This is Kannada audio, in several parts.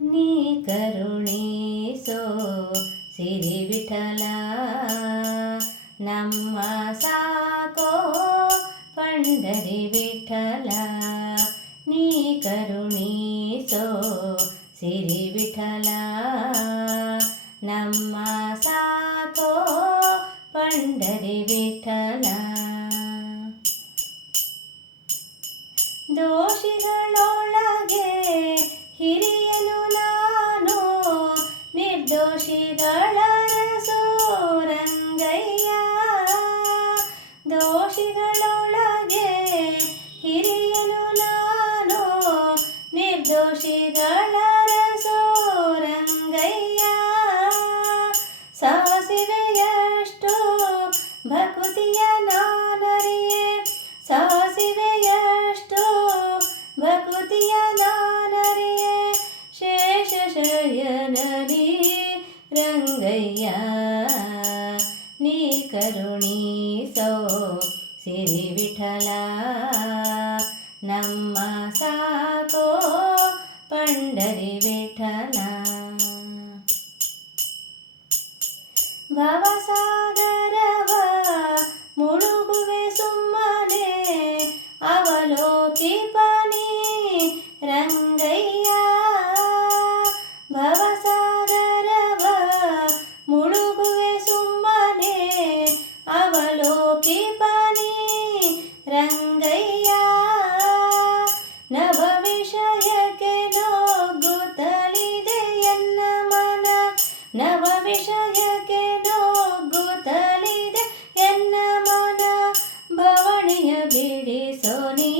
ನೀ ಕರುಣಿಸೋ ಸಿರಿ ವಿಠಲ, ನಮ್ಮ ಸಾಕೋ ಪಂಡರಿ ವಿಠಲ. ನೀ ಕರುಣಿಸೋ ಸಿರಿ ವಿಠಲ, ನಮ್ಮ ಸಾಕೋ ಪಂಡರಿ ವಿಠಲ. ದೋಷಿಗಳೊಳಗೆ ಹಿರಿಯನು ನಾನು, ನಿರ್ದೋಷಿಗಳ ರಸೋ ರಂಗಯ್ಯ. ದೋಷಿಗಳೊಳಗೆ ಹಿರಿಯನು ನಾನು, ನಿರ್ದೋಷಿಗಳ ರಸೋ ರಂಗಯ್ಯ. ಸಾಸಿವೆಯಷ್ಟು ಭಕುತಿಯ ನಾನರಿಯೇ, ಸಾಸಿವೆಯಷ್ಟು ಭಕುತಿಯ ನಾನರಿಯೇ. ಶೇಷಶಯನನಿ ರಂಗಯ್ಯ, ನೀ ಕರುಣಿಸೋ ಸಿರಿ ವಿಠಲ, ನಮ್ಮ ಸಾಕೋ ಪಂಡರಿ ವಿಠಲ. ಭವಸಾಗರವ ಮುಳುಗುವೆ ಸುಮ್ಮನೆ, ಅವಲೋಕಿಪನಿ ರಂಗಯ್ಯ. ಭವಸಾಗರವ ಮುಳುಗುವೆ ಸುಮ್ಮನೆ, ಅವಲೋಕಿಪನಿ ರಂಗಯ್ಯ. ನವ ವಿಷಯಕ್ಕೆ ನೋಗುತ್ತಲಿದೆ ಎನ್ನ ಮನ, ನವ ವಿಷಯಕ್ಕೆ ನೋಗುತ್ತಲಿದೆ ಎನ್ನ ಮನ. ಭವಣಿಯ ಬಿಡಿಸೋ ನೀ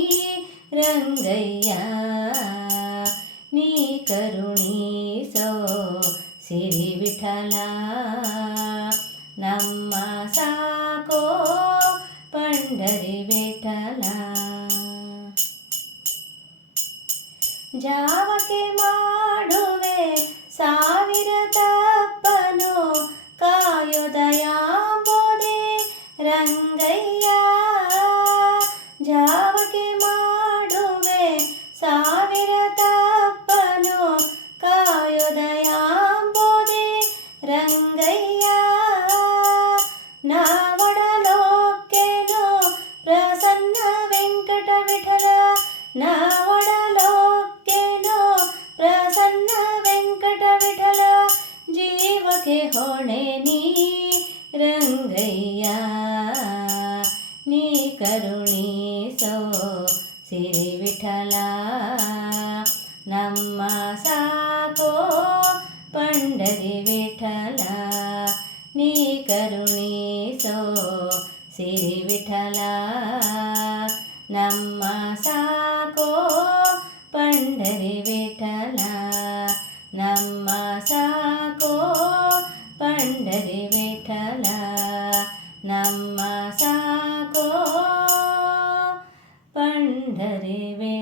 ರಂಗಯ್ಯ, ನೀ ಕರುಣಿಸೋ ಸಿರಿ ವಿಠಲ, ನಮ್ಮ ಸಾಕೋ ಪಂಡರಿ ವಿಠಲ. ಜಾವಕ್ಕೆ ಮಾಡುವೆ ಸಾವಿರ ತಪ್ಪನು, ಕಾಯೋ ದಯಾಂಬೋದೆ ರಂಗಯ್ಯ. ಜಾವಕ್ಕೆ ಮಾಡುವೆ ಸಾವಿರ ತಪ್ಪನು, ಕಾಯೋ ದಯಾಂಬೋದೆ ರಂಗಯ್ಯ. ನಾವೊಡಲೋಕೆನೋ ಪ್ರಸನ್ನ ವೆಂಕಟ ವಿಠಲ, ನಾವೊಡಲೋಕೆನೋ ಪ್ರಸನ್ನ ವೆಂಕಟ ವಿಠಲ. ಜೀವಕ್ಕೆ ಹೊಣೆ ನೀ ರಂಗಯ್ಯ, ನೀ ಕರುಣಿಸೋ ಸಿರಿ ವಿಠಲ, ನಮ್ಮ ಸಾಕೋ ಪಂಡರಿ ವಿಠಲ. ನೀ ಕರುಣಿಸೋ ಸಿರಿ ವಿಠಲ, ನಮ್ಮ ಸಾಕೋ ಪಂಡರಿ ವಿಠಲ, ನಮ್ಮ ಸಾಕೋ ಪಂಡರಿ ವಿಠಲ, ನಮ್ಮ ಸಾಕೋ ಪಂಡರಿ ವಿಠಲ.